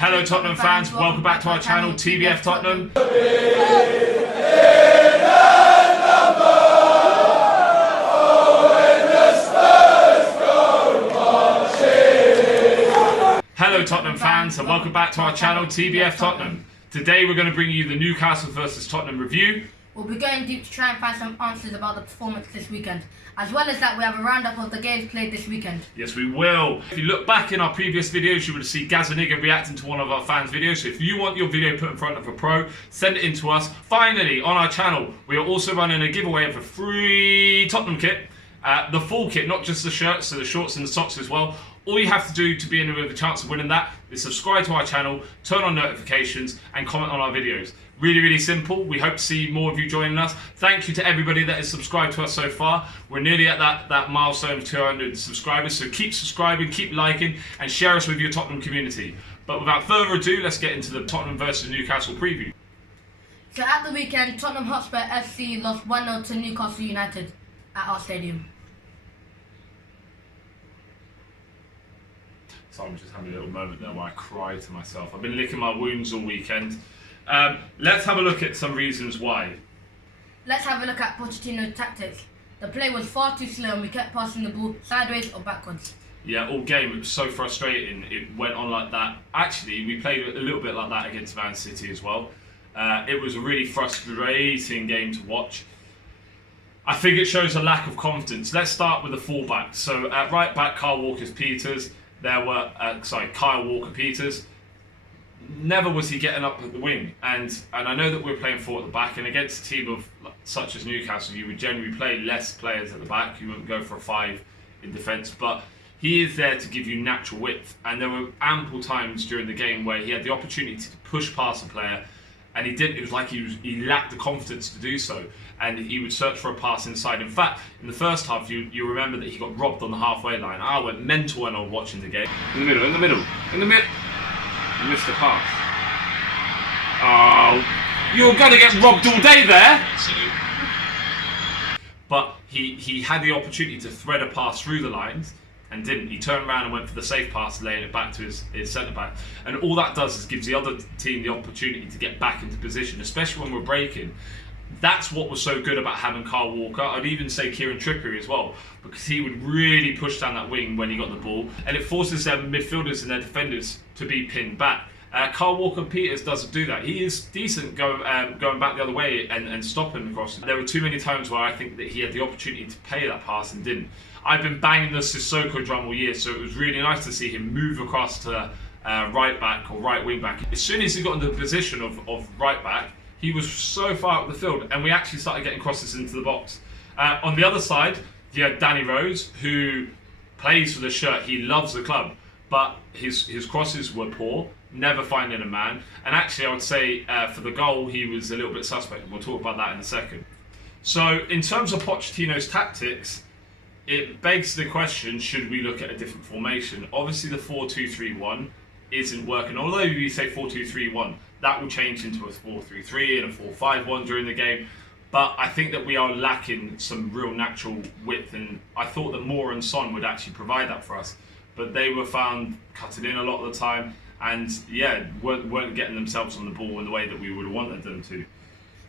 Hello Tottenham fans, welcome back to our channel, TBF Tottenham. Hello Tottenham fans and welcome back to our channel, TBF Tottenham. Today we're going to bring you the Newcastle vs Tottenham review. We'll be going deep to try and find some answers about the performance this weekend. As well as that, we have a roundup of the games played this weekend. Yes, we will. If you look back in our previous videos, you would have seen Gazaniga reacting to one of our fans' videos. So if you want your video put in front of a pro, send it in to us. Finally, on our channel, we are also running a giveaway of a free Tottenham kit. The full kit, not just the shirts, so the shorts and the socks as well. All you have to do to be in with a chance of winning that is subscribe to our channel, turn on notifications and comment on our videos. Really, really simple. We hope to see more of you joining us. Thank you to everybody that has subscribed to us so far. We're nearly at that milestone of 200 subscribers, so keep subscribing, keep liking and share us with your Tottenham community. But without further ado, let's get into the Tottenham versus Newcastle preview. So at the weekend, Tottenham Hotspur FC lost 1-0 to Newcastle United at our stadium. So I'm just having a little moment there where I cry to myself. I've been licking my wounds all weekend. Let's have a look at some reasons why. Let's have a look at Pochettino's tactics. The play was far too slow and we kept passing the ball sideways or backwards. Yeah, all game it was so frustrating. It went on like that. Actually, we played a little bit like that against Man City as well. It was a really frustrating game to watch. I think it shows a lack of confidence. Let's start with the fullback. So at right back, Kyle Walker-Peters. Kyle Walker-Peters. Never was he getting up at the wing, and I know that we're playing 4 at the back, and against a team of such as Newcastle, you would generally play less players at the back. You wouldn't go for a 5 in defence, but he is there to give you natural width, and there were ample times during the game where he had the opportunity to push past a player, and he didn't. It was like he lacked the confidence to do so, and he would search for a pass inside. In fact, in the first half, you remember that he got robbed on the halfway line. I went mental when I was watching the game. In the middle. He missed the pass. Oh, you're going to get robbed all day there. But he had the opportunity to thread a pass through the lines and didn't. He turned around and went for the safe pass, laying it back to his centre-back. And all that does is gives the other team the opportunity to get back into position, especially when we're breaking. That's what was so good about having Kyle Walker. I'd even say Kieran Trippier as well, because he would really push down that wing when he got the ball, and it forces their midfielders and their defenders to be pinned back. Kyle Walker-Peters doesn't do that. He is decent going back the other way and stopping the crossing. There were too many times where I think that he had the opportunity to play that pass and didn't. I've been banging the Sissoko drum all year, so it was really nice to see him move across to right back or right wing back. As soon as he got into the position of right back, he was so far up the field, and we actually started getting crosses into the box. On the other side, you had Danny Rose, who plays for the shirt. He loves the club, but his crosses were poor, never finding a man. And actually, I would say for the goal, he was a little bit suspect. We'll talk about that in a second. So in terms of Pochettino's tactics, it begs the question, should we look at a different formation? Obviously, the 4-2-3-1 isn't working. Although you say 4-2-3-1, that will change into a 4-3-3 and a 4-5-1 during the game. But I think that we are lacking some real natural width, and I thought that Moore and Son would actually provide that for us. But they were found cutting in a lot of the time, and yeah, weren't getting themselves on the ball in the way that we would have wanted them to.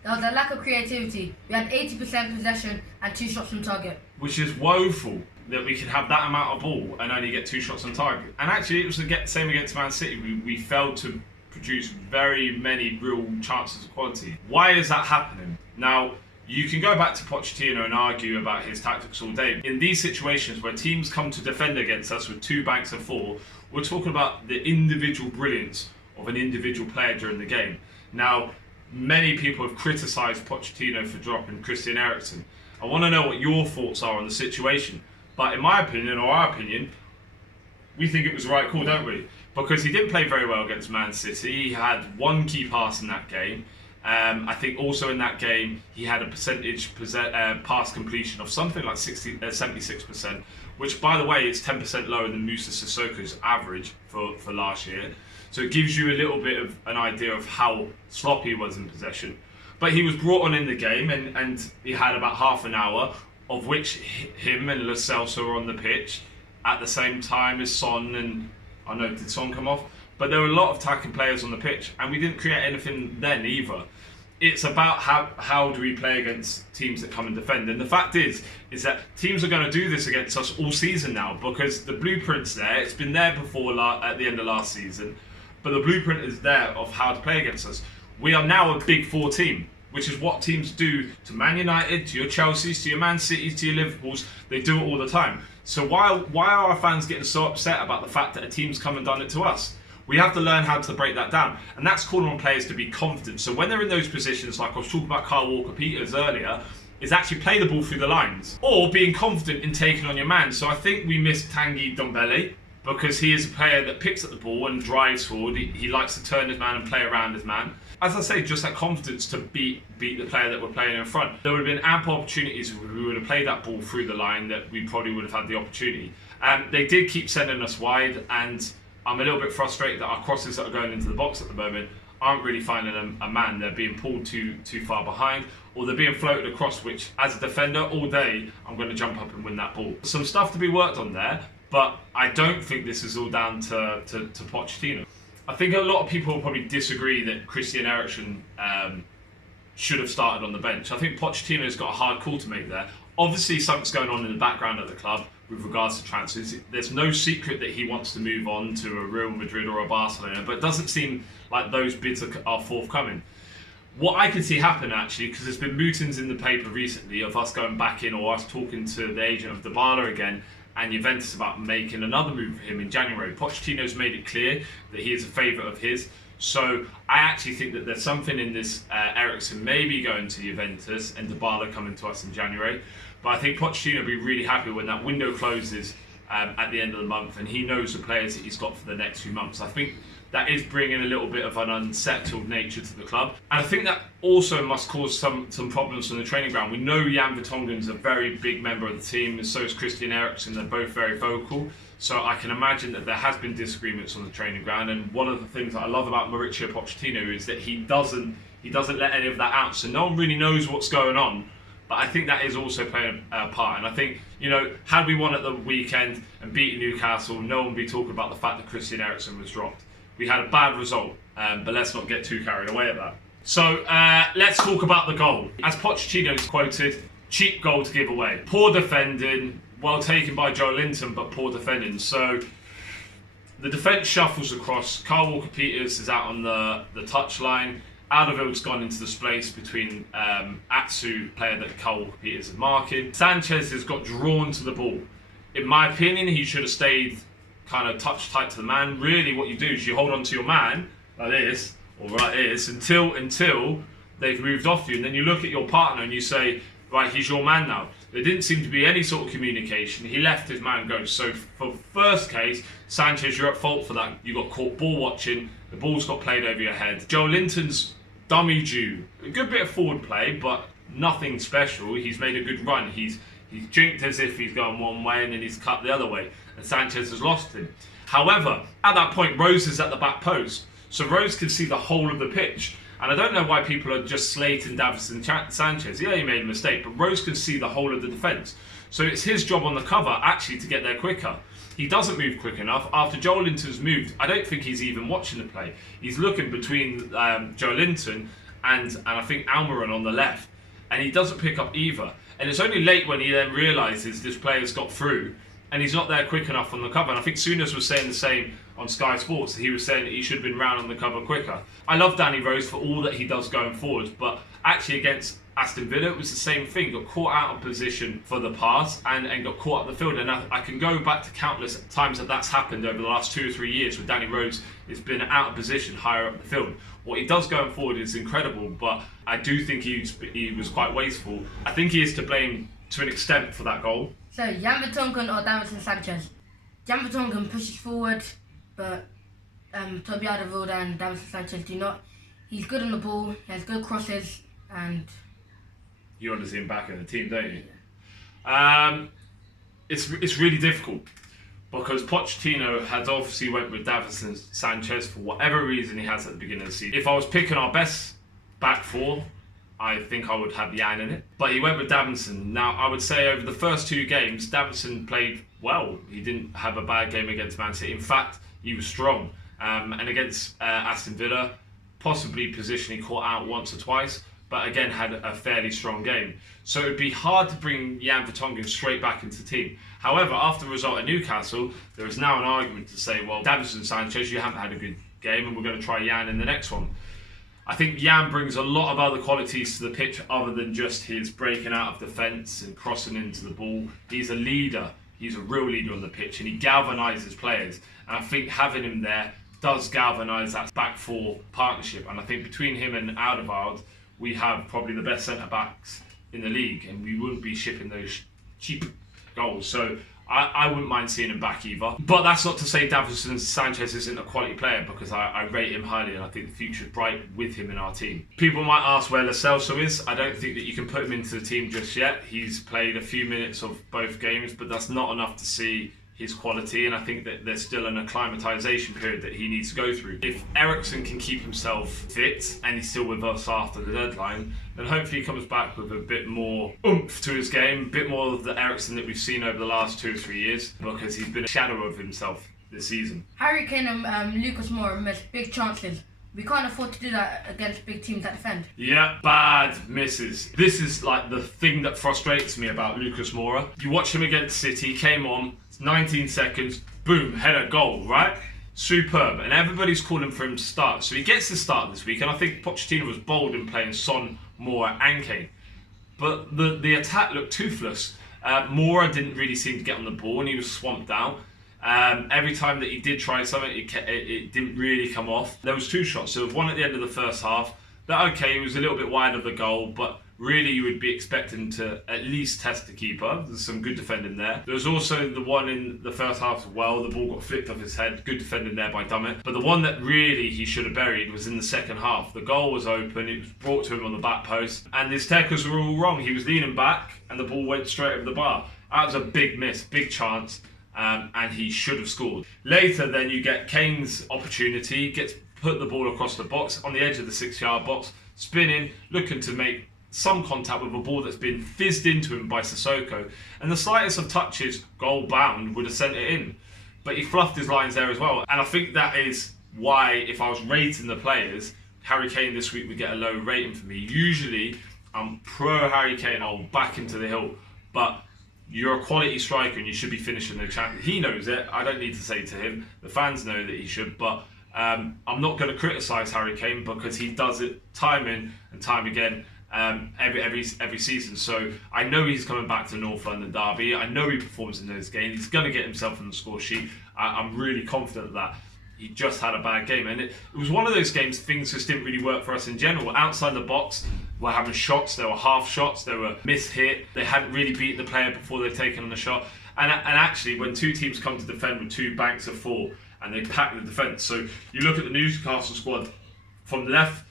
There was a lack of creativity. We had 80% possession and 2 shots on target. Which is woeful that we can have that amount of ball and only get 2 shots on target. And actually, it was the same against Man City. We failed to produce very many real chances of quality. Why is that happening? Now, you can go back to Pochettino and argue about his tactics all day. In these situations where teams come to defend against us with 2 banks of 4, we're talking about the individual brilliance of an individual player during the game. Now, many people have criticised Pochettino for dropping Christian Eriksen. I want to know what your thoughts are on the situation. But in my opinion, or our opinion, we think it was the right call, don't we? Because he didn't play very well against Man City. He had 1 key pass in that game. I think also in that game, he had a percentage pass completion of something like 76%, which, by the way, is 10% lower than Moussa Sissoko's average for last year. So it gives you a little bit of an idea of how sloppy he was in possession. But he was brought on in the game, and he had about half an hour, of which him and Lo Celso were on the pitch at the same time as Son and... I know, did Son come off? but there were a lot of attacking players on the pitch, and we didn't create anything then either. It's about how do we play against teams that come and defend. And the fact is that teams are going to do this against us all season now, because the blueprint's there. It's been there before at the end of last season, but the blueprint is there of how to play against us. We are now a big four team, which is what teams do to Man United, to your Chelseas, to your Man Cities, to your Liverpools. They do it all the time. So why are our fans getting so upset about the fact that a team's come and done it to us? We have to learn how to break that down. And that's calling on players to be confident. So when they're in those positions, like I was talking about Kyle Walker-Peters earlier, is actually play the ball through the lines. Or being confident in taking on your man. So I think we missed Tanguy Ndombele, because he is a player that picks up the ball and drives forward. He likes to turn his man and play around his man. As I say, just that confidence to beat the player that we're playing in front. There would have been ample opportunities if we would have played that ball through the line that we probably would have had the opportunity. They did keep sending us wide, and I'm a little bit frustrated that our crosses that are going into the box at the moment aren't really finding a man. They're being pulled too far behind, or they're being floated across, which as a defender all day, I'm going to jump up and win that ball. Some stuff to be worked on there, but I don't think this is all down to Pochettino. I think a lot of people will probably disagree that Christian Eriksen should have started on the bench. I think Pochettino's got a hard call to make there. Obviously, something's going on in the background at the club with regards to transfers. There's no secret that he wants to move on to a Real Madrid or a Barcelona, but it doesn't seem like those bids are forthcoming. What I can see happen, actually, because there's been mootings in the paper recently of us going back in, or us talking to the agent of Dybala again, and Juventus about making another move for him in January. Pochettino's made it clear that he is a favourite of his. So I actually think that there's something in this Eriksen maybe going to Juventus and Dybala coming to us in January. But I think Pochettino will be really happy when that window closes at the end of the month, and he knows the players that he's got for the next few months. I think that is bringing a little bit of an unsettled nature to the club. And I think that also must cause some problems on the training ground. We know Jan Vertonghen's a very big member of the team, and so is Christian Eriksen. They're both very vocal. So I can imagine that there has been disagreements on the training ground. And one of the things that I love about Mauricio Pochettino is that he doesn't let any of that out. So no one really knows what's going on. But I think that is also playing a part. And I think, had we won at the weekend and beaten Newcastle, no one would be talking about the fact that Christian Eriksen was dropped. We had a bad result, but let's not get too carried away at that. So let's talk about the goal. As Pochettino's quoted, cheap goal to give away. Poor defending, well taken by Joelinton, but poor defending. So the defence shuffles across. Kyle Walker-Peters is out on the touchline. Alderweireld's gone into the space between Atsu, player that Kyle Walker-Peters is marking. Sanchez has got drawn to the ball. In my opinion, he should have stayed kind of touch tight to the man. Really what you do is you hold on to your man like this, or like this, until they've moved off you, and then you look at your partner and you say, right, he's your man now. There didn't seem to be any sort of communication. He left his man go. So for first case, Sanchez, you're at fault for that. You got caught ball watching, the ball's got played over your head. Joelinton's dummy due. A good bit of forward play, but nothing special. He's made a good run. He's jinked as if he's going one way and then he's cut the other way, and Sanchez has lost him. However, at that point, Rose is at the back post, so Rose can see the whole of the pitch. And I don't know why people are just slating Davinson Sanchez. Yeah, he made a mistake, but Rose can see the whole of the defence. So it's his job on the cover, actually, to get there quicker. He doesn't move quick enough. After Joelinton's moved, I don't think he's even watching the play. He's looking between Joelinton and I think Almiron on the left, and he doesn't pick up either. And it's only late when he then realises this player's got through, and he's not there quick enough on the cover. And I think Souness was saying the same on Sky Sports. He was saying that he should have been round on the cover quicker. I love Danny Rose for all that he does going forward, but actually against Aston Villa, it was the same thing. Got caught out of position for the pass and got caught up the field. And I can go back to countless times that's happened over the last 2 or 3 years where Danny Rose has been out of position higher up the field. What he does going forward is incredible, but I do think he was quite wasteful. I think he is to blame to an extent for that goal. So, Jan Vertonghen or Davinson Sanchez? Jan Vertonghen pushes forward, but Toby Alderweireld and Davinson Sanchez do not. He's good on the ball, he has good crosses, and... You want to see him back in the team, don't you? It's really difficult, because Pochettino has obviously went with Davinson Sanchez for whatever reason he has at the beginning of the season. If I was picking our best back four, I think I would have Jan in it. But he went with Davinson. Now, I would say over the first 2 games, Davinson played well. He didn't have a bad game against Man City. In fact, he was strong. And against Aston Villa, possibly positionally caught out once or twice, but again had a fairly strong game. So it would be hard to bring Jan Vertonghen straight back into the team. However, after the result at Newcastle, there is now an argument to say, well, Davinson Sanchez, you haven't had a good game and we're going to try Jan in the next one. I think Jan brings a lot of other qualities to the pitch other than just his breaking out of defence and crossing into the ball. He's a leader. He's a real leader on the pitch and he galvanises players. And I think having him there does galvanise that back four partnership. And I think between him and Alderweireld, we have probably the best centre-backs in the league and we wouldn't be shipping those cheap goals. So I wouldn't mind seeing him back either. But that's not to say Davinson Sanchez isn't a quality player, because I rate him highly and I think the future is bright with him in our team. People might ask where Lo Celso is. I don't think that you can put him into the team just yet. He's played a few minutes of both games, but that's not enough to see his quality, and I think that there's still an acclimatisation period that he needs to go through. If Eriksen can keep himself fit and he's still with us after the deadline, then hopefully he comes back with a bit more oomph to his game, a bit more of the Eriksen that we've seen over the last 2 or 3 years, because he's been a shadow of himself this season. Harry Kane and Lucas Moura missed big chances. We can't afford to do that against big teams that defend. Yeah, bad misses. This is like the thing that frustrates me about Lucas Moura. You watch him against City, came on, 19 seconds, boom, header, goal, right? Superb. And everybody's calling for him to start. So he gets to start this week, and I think Pochettino was bold in playing Son, Moura and Kane. But the attack looked toothless. Moura didn't really seem to get on the ball and he was swamped out. Every time that he did try something, it didn't really come off. There was 2 shots. There was one at the end of the first half. That, okay, he was a little bit wide of the goal, but really you would be expecting to at least test the keeper. There's some good defending there. There was also the one in the first half as well. The ball got flicked off his head. Good defending there by Dummett. But the one that really he should have buried was in the second half. The goal was open. It was brought to him on the back post. And his tackles were all wrong. He was leaning back and the ball went straight over the bar. That was a big miss, big chance. And he should have scored. Later then you get Kane's opportunity, gets put the ball across the box on the edge of the 6-yard box, spinning, looking to make some contact with a ball that's been fizzed into him by Sissoko, and the slightest of touches, goal bound, would have sent it in. But he fluffed his lines there as well, and I think that is why, if I was rating the players, Harry Kane this week would get a low rating for me. Usually I'm pro Harry Kane, I'll back him to the hill, but you're a quality striker and you should be finishing the Champions. He knows it. I don't need to say to him. The fans know that he should. But I'm not going to criticise Harry Kane because he does it time in and time again every season. So I know he's coming back to North London derby. I know he performs in those games. He's going to get himself on the score sheet. I'm really confident that he just had a bad game. And it was one of those games, things just didn't really work for us in general. Outside the box, we're having shots, there were half shots, there were mishit. They hadn't really beaten the player before they'd taken on the shot. And actually, when 2 teams come to defend with 2 banks of 4, and they pack the defence. So you look at the Newcastle squad, from the left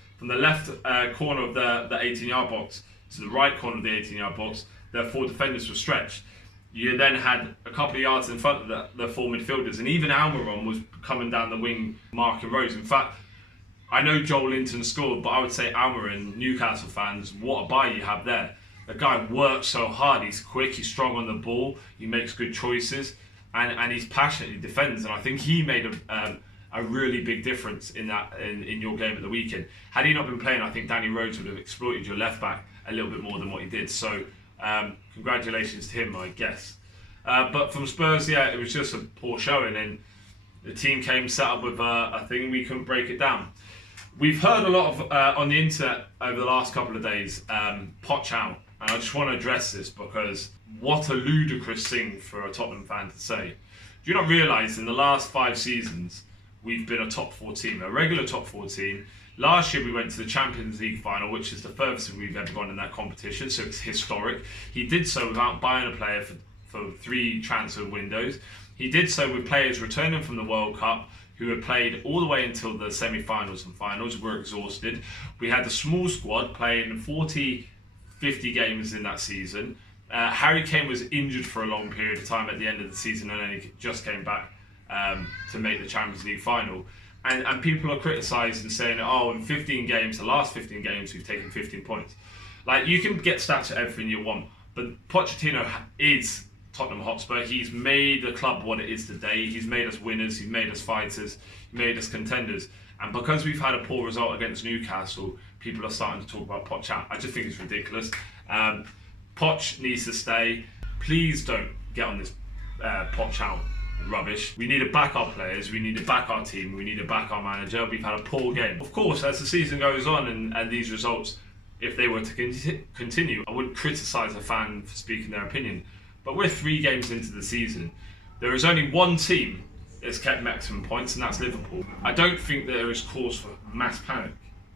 corner of the 18-yard box to the right corner of the 18-yard box, their 4 defenders were stretched. You then had a couple of yards in front of the 4 midfielders, and even Almiron was coming down the wing marking Rose. In fact, I know Joel Linton scored, but I would say Almiron, Newcastle fans, what a buy you have there. The guy works so hard, he's quick, he's strong on the ball, he makes good choices, and he's passionate, he defends, and I think he made a really big difference in your game at the weekend. Had he not been playing, I think Danny Rhodes would have exploited your left back a little bit more than what he did. So congratulations to him, I guess. But from Spurs, yeah, it was just a poor showing, and the team came set up with a thing, we couldn't break it down. We've heard a lot of on the internet over the last couple of days, Poch out, and I just want to address this because what a ludicrous thing for a Tottenham fan to say. Do you not realise in the last 5 seasons we've been a top 4 team, a regular top 4 team? Last year we went to the Champions League final, which is the furthest we've ever gone in that competition, so it's historic. He did so without buying a player for 3 transfer windows. He did so with players returning from the World Cup who had played all the way until the semi-finals and finals, were exhausted. We had a small squad playing 40, 50 games in that season. Harry Kane was injured for a long period of time at the end of the season and only just came back to make the Champions League final. And people are criticising, saying, oh, in 15 games, the last 15 games, we've taken 15 points. Like, you can get stats at everything you want, but Pochettino is Tottenham Hotspur. He's made the club what it is today. He's made us winners. He's made us fighters. made us contenders. And because we've had a poor result against Newcastle, people are starting to talk about Poch out. I just think it's ridiculous. Poch needs to stay. Please don't get on this Poch out rubbish. We need to back our players, we need to back our team, we need to back our manager. We've had a poor game. Of course, as the season goes on and these results, if they were to continue, I wouldn't criticise a fan for speaking their opinion. But we're 3 games into the season. There is only one team that's kept maximum points, and that's Liverpool. I don't think there is cause for mass panic.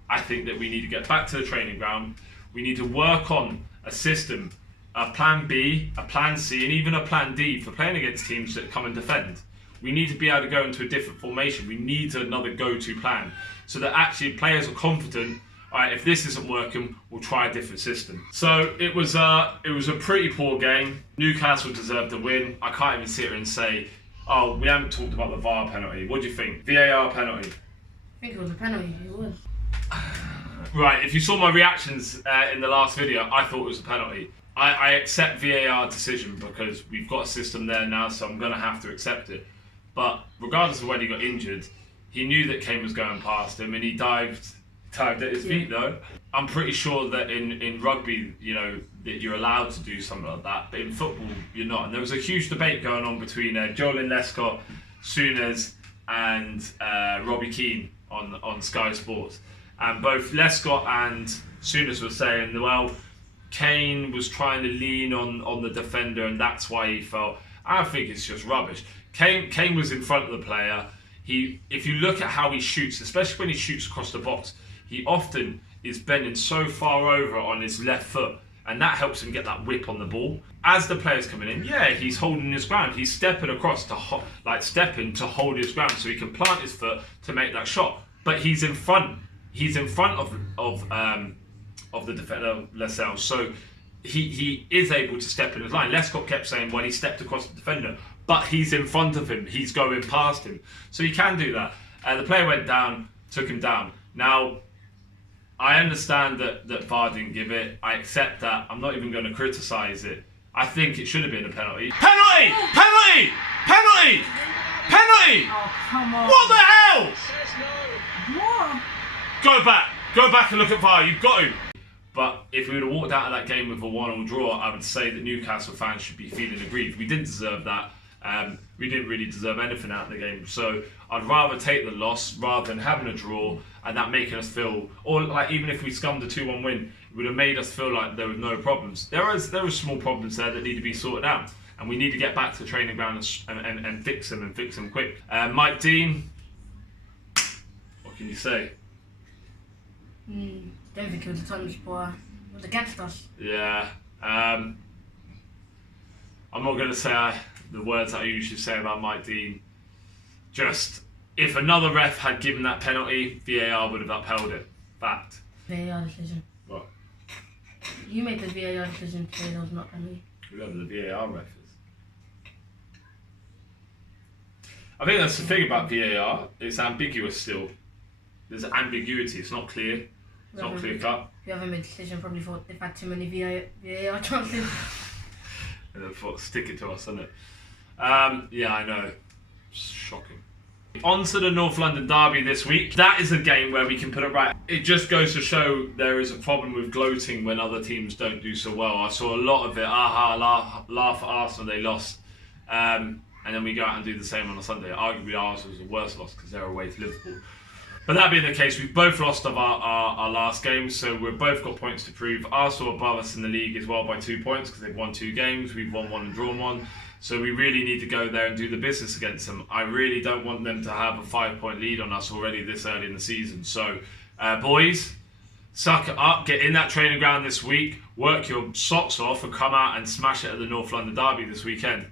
I think that we need to get back to the training ground. We need to work on a system, a plan B, a plan C, and even a plan D for playing against teams that come and defend. We need to be able to go into a different formation. We need another go-to plan so that actually players are confident. All right, if this isn't working, we'll try a different system. So it was a pretty poor game. Newcastle deserved the win. I can't even sit here and say, oh, we haven't talked about the VAR penalty. What do you think? VAR penalty? I think it was a penalty. It was. Right, if you saw my reactions in the last video, I thought it was a penalty. I accept VAR decision because we've got a system there now, so I'm going to have to accept it. But regardless of when he got injured, he knew that Kane was going past him and he dived at his feet though. I'm pretty sure that in rugby, you know, that you're allowed to do something like that, but in football, you're not. And there was a huge debate going on between Joelyn Lescott, Souness and Robbie Keane on Sky Sports. And both Lescott and Souness were saying, well, Kane was trying to lean on the defender and that's why he fell. I think it's just rubbish. Kane was in front of the player. If you look at how he shoots, especially when he shoots across the box, he often is bending so far over on his left foot, and that helps him get that whip on the ball. As the player's coming in, yeah, he's holding his ground. He's stepping across to stepping to hold his ground so he can plant his foot to make that shot. But he's in front. He's in front of the defender, Lascelles, so he is able to step in his line. Lescott kept saying, well, he stepped across the defender, but he's in front of him. He's going past him, so he can do that. The player went down, took him down. Now, I understand that VAR didn't give it. I accept that. I'm not even going to criticise it. I think it should have been a penalty. Penalty! Penalty! Penalty! Penalty! Oh, come on. What the hell? What? Go back and look at VAR. You've got to. But if we would have walked out of that game with a 1-1 draw, I would say that Newcastle fans should be feeling aggrieved. We didn't deserve that. We didn't really deserve anything out of the game. So I'd rather take the loss rather than having a draw and that making us feel, or like even if we scummed a 2-1 win, it would have made us feel like there were no problems. There are small problems there that need to be sorted out, and we need to get back to the training ground and fix them quick. Mike Dean, what can you say? Don't think it was a Tottenham supporter. It was against us. Yeah. I'm not going to say the words that I usually say about Mike Dean. Just, if another ref had given that penalty, VAR would have upheld it. Fact. VAR decision. What? You made the VAR decision to say there was not penalty. Whoever the VAR ref is. I think that's the thing about VAR. It's ambiguous still. There's ambiguity. It's not clear. It's not clear cut. Whoever made the decision probably thought they've had too many VAR chances. And they thought, stick it to us, isn't it? Yeah, I know. Shocking. On to the North London derby this week. That is a game where we can put it right. It just goes to show there is a problem with gloating when other teams don't do so well. I saw a lot of it. Laugh at Arsenal, they lost. And then we go out and do the same on a Sunday. Arguably Arsenal was the worst loss because they're away to Liverpool. But that being the case, we've both lost of our last games, so we've both got points to prove. Arsenal above us in the league as well by 2 points because they've won 2 games. We've won 1 and drawn 1. So we really need to go there and do the business against them. I really don't want them to have a 5-point lead on us already this early in the season. So, boys, suck it up. Get in that training ground this week. Work your socks off and come out and smash it at the North London derby this weekend.